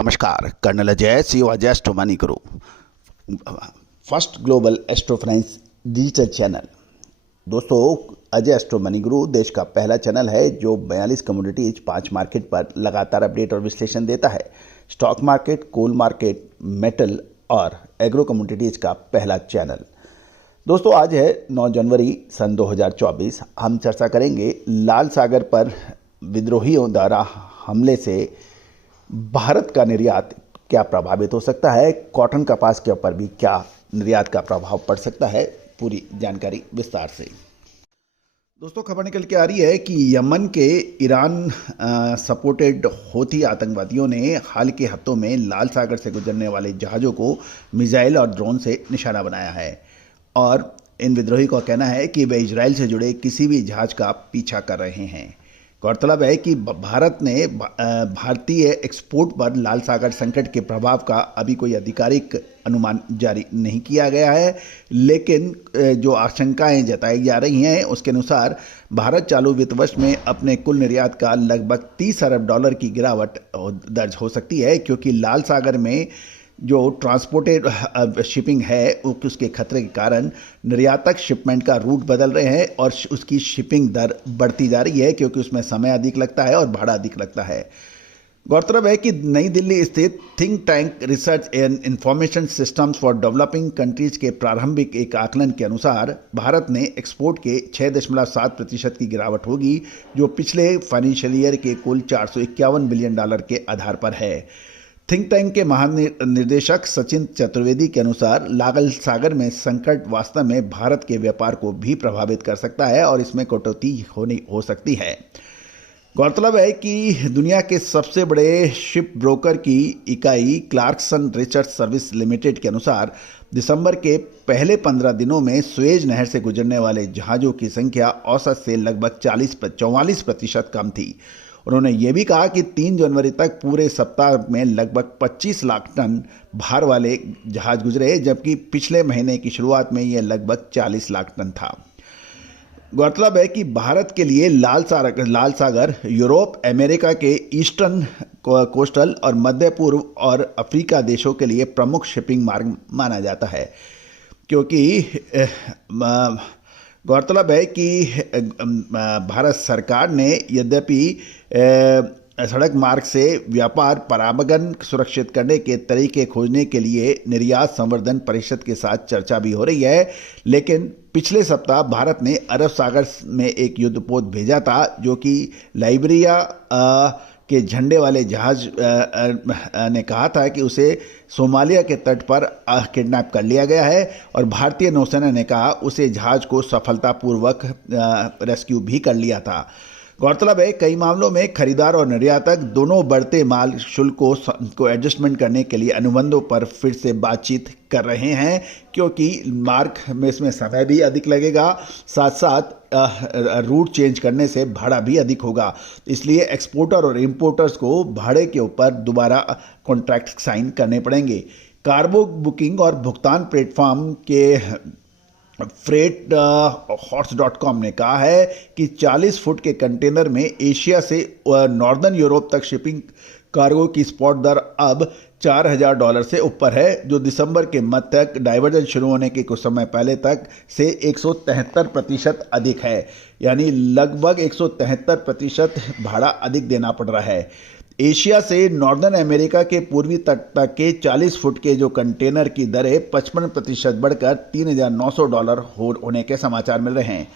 नमस्कार, colonel Ajay, CEO Ajay astro money guru, first global astro finance digital channel. दोस्तों, Ajay astro money गुरु देश का पहला चैनल है जो 42 कमोडिटीज 5 मार्केट पर लगातार अपडेट और विश्लेषण देता है। स्टॉक मार्केट, कोल मार्केट, मेटल और एग्रो कमोडिटीज का पहला चैनल। दोस्तों, आज है 9 जनवरी सन 2024। हम चर्चा करेंगे लाल सागर पर विद्रोहियों द्वारा हमले से भारत का निर्यात क्या प्रभावित हो सकता है, कॉटन कपास के ऊपर भी क्या निर्यात का प्रभाव पड़ सकता है। पूरी जानकारी विस्तार से। दोस्तों, खबर निकल के आ रही है कि यमन के ईरान सपोर्टेड हौथी आतंकवादियों ने हाल के हफ्तों में लाल सागर से गुजरने वाले जहाज़ों को मिसाइल और ड्रोन से निशाना बनाया है और इन विद्रोही का कहना है कि वे इजराइल से जुड़े किसी भी जहाज का पीछा कर रहे हैं। गौरतलब है कि भारत ने भारतीय एक्सपोर्ट पर लाल सागर संकट के प्रभाव का अभी कोई आधिकारिक अनुमान जारी नहीं किया गया है, लेकिन जो आशंकाएं जताई जा रही हैं उसके अनुसार भारत चालू वित्त वर्ष में अपने कुल निर्यात का लगभग $30 अरब की गिरावट दर्ज हो सकती है, क्योंकि लाल सागर में जो ट्रांसपोर्टेड शिपिंग है उसके खतरे के कारण निर्यातक शिपमेंट का रूट बदल रहे हैं और उसकी शिपिंग दर बढ़ती जा रही है, क्योंकि उसमें समय अधिक लगता है और भाड़ा अधिक लगता है। गौरतलब है कि नई दिल्ली स्थित think tank research and information systems for developing countries के प्रारंभिक एक आकलन के अनुसार भारत में एक्सपोर्ट के 6.7% की गिरावट होगी, जो पिछले फाइनेंशियल ईयर के कुल $451 बिलियन के आधार पर है। थिंक टैंक के महानिदेशक सचिन चतुर्वेदी के अनुसार लाल सागर में संकट वास्तव में भारत के व्यापार को भी प्रभावित कर सकता है और इसमें कटौती हो सकती है। गौरतलब है कि दुनिया के सबसे बड़े शिप ब्रोकर की इकाई क्लार्कसन रिसर्च सर्विस लिमिटेड के अनुसार दिसंबर के पहले 15 दिनों में सुएज नहर से गुजरने वाले जहाज़ों की संख्या औसत से लगभग 44% कम थी। उन्होंने ये भी कहा कि 3 जनवरी तक पूरे सप्ताह में लगभग 25 लाख टन भार वाले जहाज गुजरे, जबकि पिछले महीने की शुरुआत में यह लगभग 40 लाख टन था। गौरतलब है कि भारत के लिए लाल सागर यूरोप, अमेरिका के ईस्टर्न कोस्टल और मध्य पूर्व और अफ्रीका देशों के लिए प्रमुख शिपिंग मार्ग माना जाता है, क्योंकि गौरतलब है कि भारत सरकार ने यद्यपि सड़क मार्ग से व्यापार परागमन सुरक्षित करने के तरीके खोजने के लिए निर्यात संवर्धन परिषद के साथ चर्चा भी हो रही है, लेकिन पिछले सप्ताह भारत ने अरब सागर में एक युद्धपोत भेजा था, जो कि लाइबेरिया के झंडे वाले जहाज ने कहा था कि उसे सोमालिया के तट पर किडनैप कर लिया गया है और भारतीय नौसेना ने कहा उसे जहाज को सफलतापूर्वक रेस्क्यू भी कर लिया था। गौरतलब है कई मामलों में खरीदार और निर्यातक दोनों बढ़ते माल शुल्क को एडजस्टमेंट करने के लिए अनुबंधों पर फिर से बातचीत कर रहे हैं, क्योंकि मार्ग में इसमें समय भी अधिक लगेगा, साथ साथ रूट चेंज करने से भाड़ा भी अधिक होगा। इसलिए एक्सपोर्टर और इंपोर्टर्स को भाड़े के ऊपर दोबारा कॉन्ट्रैक्ट साइन करने पड़ेंगे। कार्गो बुकिंग और भुगतान प्लेटफॉर्म के freighthorse.com ने कहा है कि 40 फुट के कंटेनर में एशिया से नॉर्दर्न यूरोप तक शिपिंग कार्गो की स्पॉट दर अब $4,000 से ऊपर है, जो दिसंबर के मध्य तक डाइवर्जन शुरू होने के कुछ समय पहले तक से 173% अधिक है, यानी लगभग 173% भाड़ा अधिक देना पड़ रहा है। एशिया से नॉर्दर्न अमेरिका के पूर्वी तट तक के 40 फुट के जो कंटेनर की दरें 55% बढ़कर $3,900 होने के समाचार मिल रहे हैं।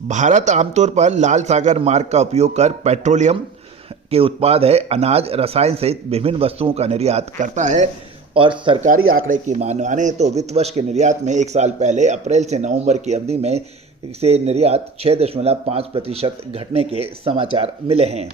भारत आमतौर पर लाल सागर मार्ग का उपयोग कर पेट्रोलियम के उत्पाद है, अनाज, रसायन सहित विभिन्न वस्तुओं का निर्यात करता है और सरकारी आंकड़े की माने तो वित्त वर्ष के निर्यात में एक साल पहले अप्रैल से नवंबर की अवधि में से निर्यात 6.5% घटने के समाचार मिले हैं।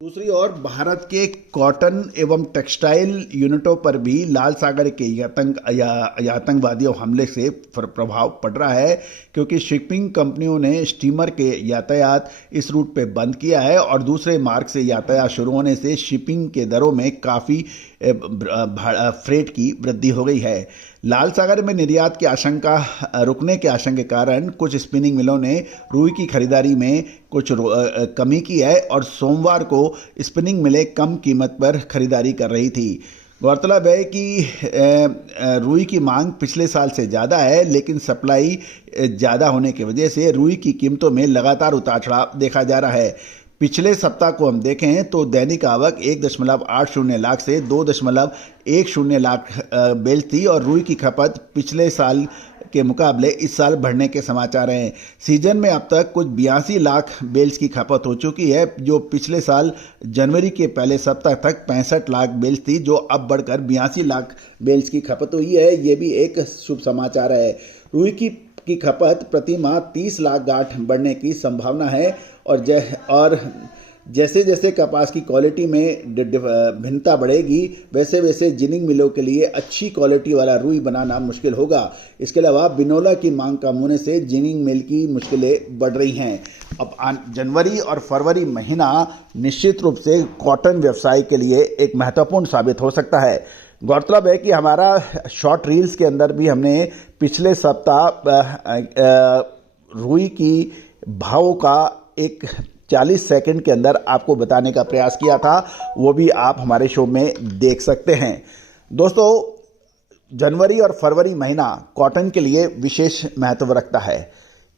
दूसरी ओर भारत के कॉटन एवं टेक्सटाइल यूनिटों पर भी लाल सागर के आतंकवादियों हमले से प्रभाव पड़ रहा है, क्योंकि शिपिंग कंपनियों ने स्टीमर के यातायात इस रूट पे बंद किया है और दूसरे मार्ग से यातायात शुरू होने से शिपिंग के दरों में काफ़ी फ्रेट की वृद्धि हो गई है। लाल सागर में निर्यात की आशंका रुकने के आशंका के कारण कुछ स्पिनिंग मिलों ने रुई की खरीदारी में कुछ कमी की है और सोमवार को स्पिनिंग मिलें कम कीमत पर खरीदारी कर रही थी। गौरतलब है कि रुई की मांग पिछले साल से ज़्यादा है, लेकिन सप्लाई ज़्यादा होने की वजह से रुई की कीमतों में लगातार उतार चढ़ाव देखा जा रहा है। पिछले सप्ताह को हम देखें तो दैनिक आवक 1.80 लाख से 2.10 लाख बेल्स थी और रुई की खपत पिछले साल के मुकाबले इस साल बढ़ने के समाचार हैं। सीजन में अब तक कुछ 82 लाख बेल्स की खपत हो चुकी है, जो पिछले साल जनवरी के पहले सप्ताह तक 65 लाख बेल्स थी, जो अब बढ़कर 82 लाख बेल्स की खपत हुई है। ये भी एक शुभ समाचार है। रुई की खपत प्रति माह 30 लाख गांठ बढ़ने की संभावना है और जैसे जैसे कपास की क्वालिटी में भिन्नता बढ़ेगी, वैसे वैसे जिनिंग मिलों के लिए अच्छी क्वालिटी वाला रुई बनाना मुश्किल होगा। इसके अलावा बिनोला की मांग कम होने से जिनिंग मिल की मुश्किलें बढ़ रही हैं। अब जनवरी और फरवरी महीना निश्चित रूप से कॉटन व्यवसाय के लिए एक महत्वपूर्ण साबित हो सकता है। गौरतलब है कि हमारा शॉर्ट रील्स के अंदर भी हमने पिछले सप्ताह रुई की भाव का एक 40 सेकंड के अंदर आपको बताने का प्रयास किया था, वो भी आप हमारे शो में देख सकते हैं। दोस्तों, जनवरी और फरवरी महीना कॉटन के लिए विशेष महत्व रखता है।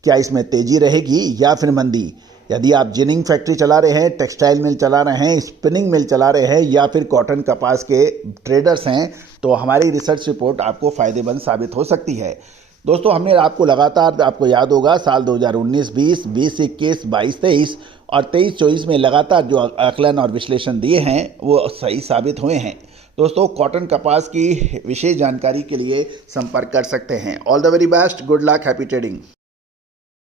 क्या इसमें तेजी रहेगी या फिर मंदी? यदि आप जिनिंग फैक्ट्री चला रहे हैं, टेक्सटाइल मिल चला रहे हैं, स्पिनिंग मिल चला रहे हैं या फिर कॉटन कपास के ट्रेडर्स हैं, तो हमारी रिसर्च रिपोर्ट आपको फायदेमंद साबित हो सकती है। दोस्तों, हमने आपको लगातार, आपको याद होगा, साल 2019-20, 20-21, 22-23 और 23-24 में लगातार जो आकलन और विश्लेषण दिए हैं वो सही साबित हुए हैं। दोस्तों, कॉटन कपास की विशेष जानकारी के लिए संपर्क कर सकते हैं। All the very best, good luck, happy trading.